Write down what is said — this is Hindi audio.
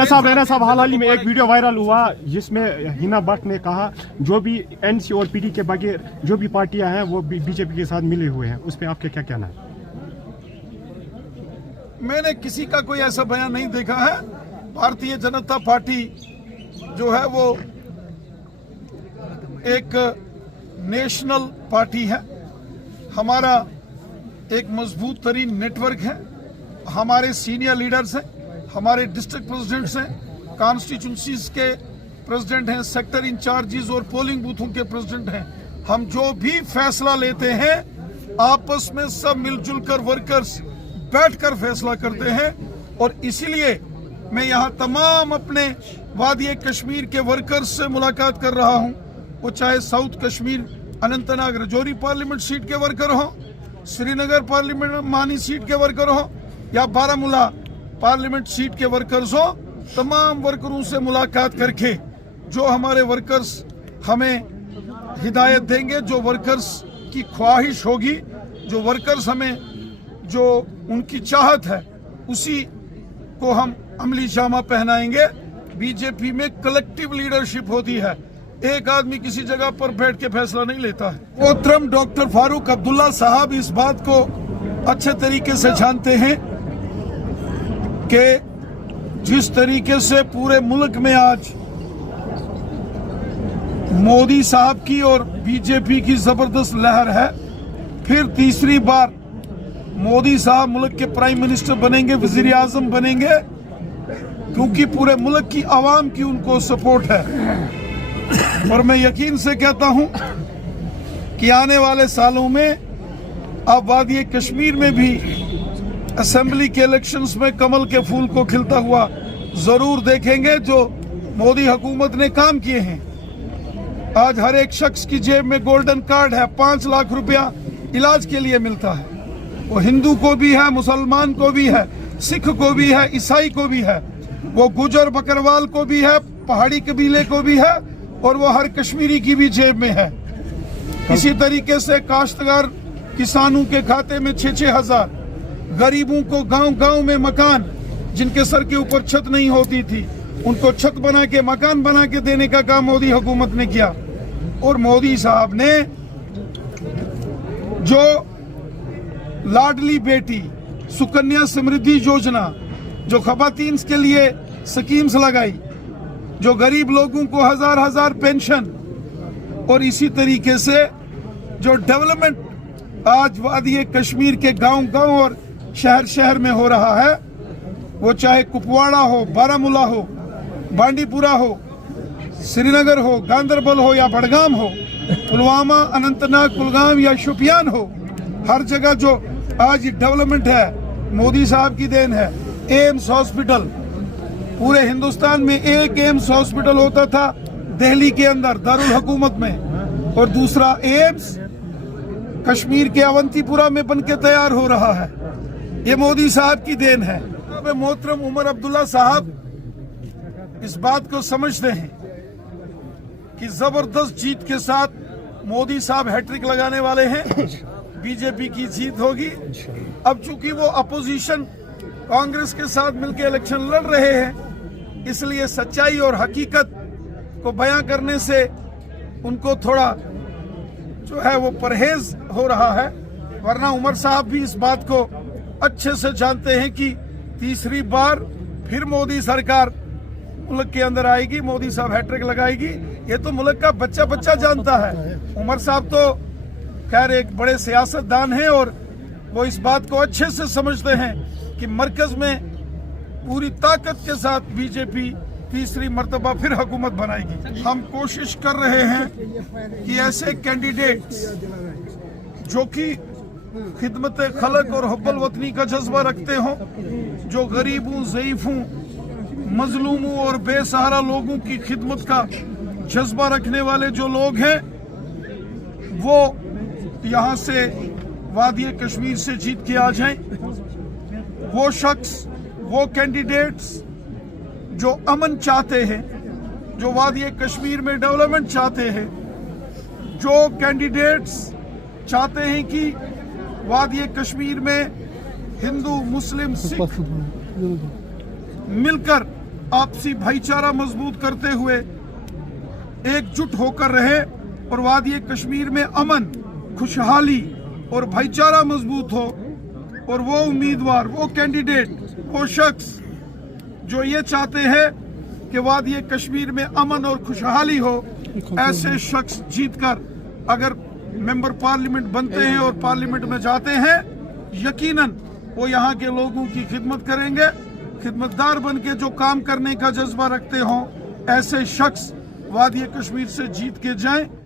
रैना साहब हाल ही में एक वीडियो वायरल हुआ जिसमें हिना भट्ट ने कहा जो भी एनसी और पीडी के बगैर जो भी पार्टियां हैं वो बीजेपी के साथ मिले हुए हैं, उस पर आपके क्या कहना है? मैंने किसी का कोई ऐसा बयान नहीं देखा है। भारतीय जनता पार्टी जो है वो एक नेशनल पार्टी है। हमारा एक मजबूत तरीन नेटवर्क है। हमारे सीनियर लीडर्स हैं, हमारे डिस्ट्रिक्ट प्रेसिडेंट्स हैं, कॉन्स्टिट्यूंसीज के प्रेसिडेंट हैं, सेक्टर इंचार्जेस और पोलिंग बूथों के प्रेसिडेंट हैं। हम जो भी फैसला लेते हैं आपस में सब मिलजुल कर वर्कर्स बैठकर फैसला करते हैं। और इसीलिए मैं यहाँ तमाम अपने वादी कश्मीर के वर्कर्स से मुलाकात कर रहा हूँ। वो चाहे south Kashmir Anantnag Rajouri parliament seat के वर्कर हों, श्रीनगर पार्लियामेंट मानी सीट के वर्कर हों या बारामूला पार्लियामेंट सीट के वर्कर्स हो, तमाम वर्करों से मुलाकात करके जो हमारे वर्कर्स हमें हिदायत देंगे, जो वर्कर्स की ख्वाहिश होगी, जो वर्कर्स हमें जो उनकी चाहत है उसी को हम अमली जामा पहनाएंगे। बीजेपी में कलेक्टिव लीडरशिप होती है, एक आदमी किसी जगह पर बैठ के फैसला नहीं लेता है। मोहतरम डॉक्टर फारूक अब्दुल्ला साहब इस बात को अच्छे तरीके से जानते हैं कि जिस तरीके से पूरे मुल्क में आज मोदी साहब की और बीजेपी की जबरदस्त लहर है, फिर तीसरी बार मोदी साहब मुल्क के प्राइम मिनिस्टर बनेंगे, वजीर आजम बनेंगे, क्योंकि पूरे मुल्क की आवाम की उनको सपोर्ट है। और मैं यकीन से कहता हूं कि आने वाले सालों में आप वादी कश्मीर में भी असेंबली के इलेक्शंस में कमल के फूल को खिलता हुआ जरूर देखेंगे, जो मोदी हुकूमत ने काम किए हैं। आज हर एक शख्स की जेब में गोल्डन कार्ड है, 5 लाख रुपया इलाज के लिए मिलता है। वो हिंदू को भी है, मुसलमान को भी है, सिख को भी है, ईसाई को भी है, वो गुजर बकरवाल को भी है, पहाड़ी कबीले को भी है, और वो हर कश्मीरी की भी जेब में है। इसी तरीके से काश्तकार किसानों के खाते में 6-6 हजार, गरीबों को गांव-गांव में मकान, जिनके सर के ऊपर छत नहीं होती थी, उनको छत बना के मकान बना के देने का काम मोदी हुकूमत ने किया। और मोदी साहब ने जो लाडली बेटी सुकन्या समृद्धि योजना, जो खवातीन के लिए स्कीम्स लगाई, जो गरीब लोगों को 1000 पेंशन, और इसी तरीके से जो डेवलपमेंट आज वादी कश्मीर के गांव-गांव और शहर में हो रहा है, वो चाहे कुपवाड़ा हो, बारामूला हो, बांडीपुरा हो, श्रीनगर हो, गांदरबल हो या बड़गाम हो, पुलवामा, अनंतनाग, कुलगाम या शोपियान हो, हर जगह जो आज डेवलपमेंट है मोदी साहब की देन है। एम्स हॉस्पिटल, पूरे हिंदुस्तान में एक एम्स हॉस्पिटल होता था दिल्ली के अंदर दारुल हुकूमत में, और दूसरा एम्स कश्मीर के अवंतीपुरा में बनके तैयार हो रहा है। ये मोदी साहब की देन है। मोहतरम उमर अब्दुल्ला साहब इस बात को समझते हैं कि जबरदस्त जीत के साथ मोदी साहब हैट्रिक लगाने वाले हैं, बीजेपी की जीत होगी। अब चूंकि वो अपोजिशन कांग्रेस के साथ मिलकर इलेक्शन लड़ रहे हैं, इसलिए सच्चाई और हकीकत को बयां करने से उनको थोड़ा जो है वो परहेज हो रहा है। वरना उमर साहब भी इस बात को अच्छे से जानते हैं कि तीसरी बार फिर मोदी सरकार मुल्क के अंदर आएगी, मोदी साहब हैट्रिक लगाएगी। ये तो मुल्क का बच्चा बच्चा जानता है। उमर साहब तो खैर एक बड़े सियासतदान हैं और वो इस बात को अच्छे से समझते हैं कि मरकज में पूरी ताकत के साथ बीजेपी तीसरी मर्तबा फिर हुकूमत बनाएगी। हम कोशिश कर रहे हैं कि ऐसे कैंडिडेट्स जो कि खिदमत खलक और हुब्बुल वतनी का जज्बा रखते हों, जो गरीबों, ज़ईफों, मजलूमों और बेसहारा लोगों की खिदमत का जज्बा रखने वाले जो लोग हैं, वो यहाँ से वादी कश्मीर से जीत के आ जाएं। वो शख्स, वो कैंडिडेट्स जो अमन चाहते हैं, जो वादी कश्मीर में डेवलपमेंट चाहते हैं, जो कैंडिडेट्स चाहते हैं कि वादी कश्मीर में हिंदू, मुस्लिम, सिख मिलकर आपसी भाईचारा मजबूत करते हुए एकजुट होकर रहे और वादी कश्मीर में अमन, खुशहाली और भाईचारा मजबूत हो। और वो उम्मीदवार, वो कैंडिडेट, वो शख्स जो ये चाहते हैं कि वादी कश्मीर में अमन और खुशहाली हो, ऐसे शख्स जीतकर अगर मेंबर पार्लियामेंट बनते हैं और पार्लियामेंट में जाते हैं, यकीनन वो यहाँ के लोगों की खिदमत करेंगे। खिदमतदार बन के जो काम करने का जज्बा रखते हों, ऐसे शख्स वादी कश्मीर से जीत के जाएं।